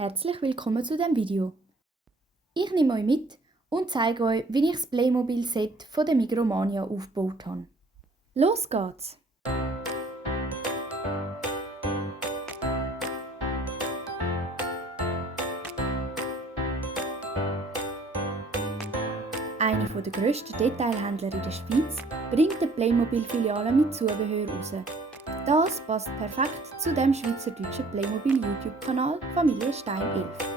Herzlich willkommen zu diesem Video. Ich nehme euch mit und zeige euch, wie ich das Playmobil-Set von der Migromania aufgebaut habe. Los geht's! Eine der grössten Detailhändler in der Schweiz bringt eine Playmobil-Filiale mit Zubehör raus. Das passt perfekt zu dem schweizerdeutschen Playmobil-YouTube-Kanal Familie Stein 11.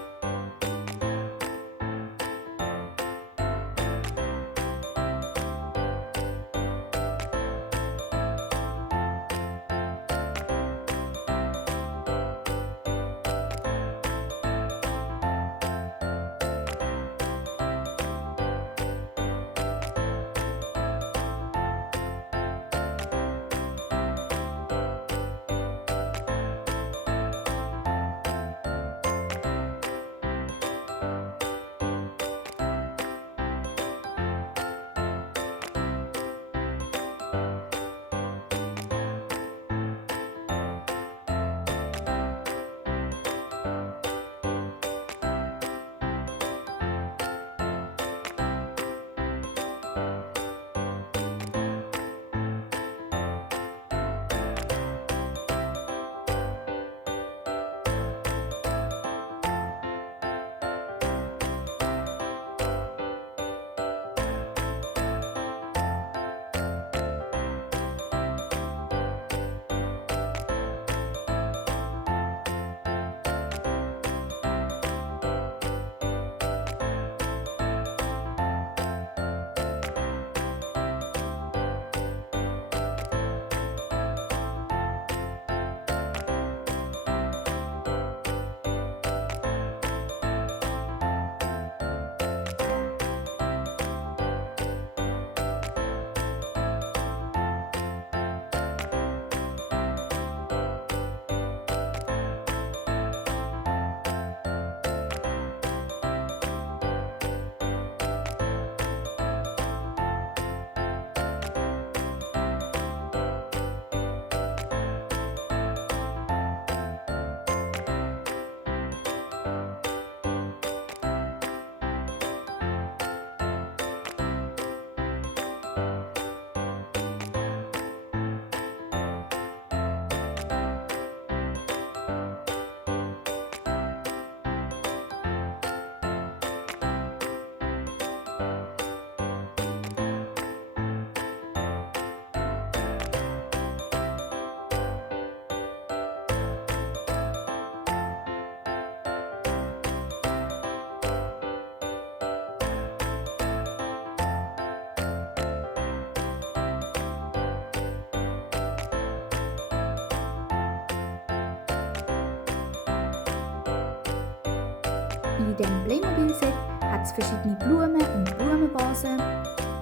In diesem Playmobil-Set hat es verschiedene Blumen und Blumenvasen,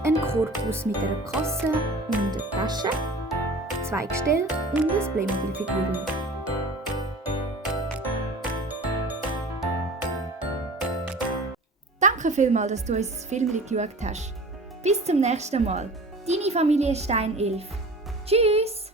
einen Korpus mit einer Kasse und einer Tasche, zwei Gestelle und ein Playmobil-Figürchen. Danke vielmals, dass du unser Film geschaut hast. Bis zum nächsten Mal. Deine Familie Stein 11. Tschüss!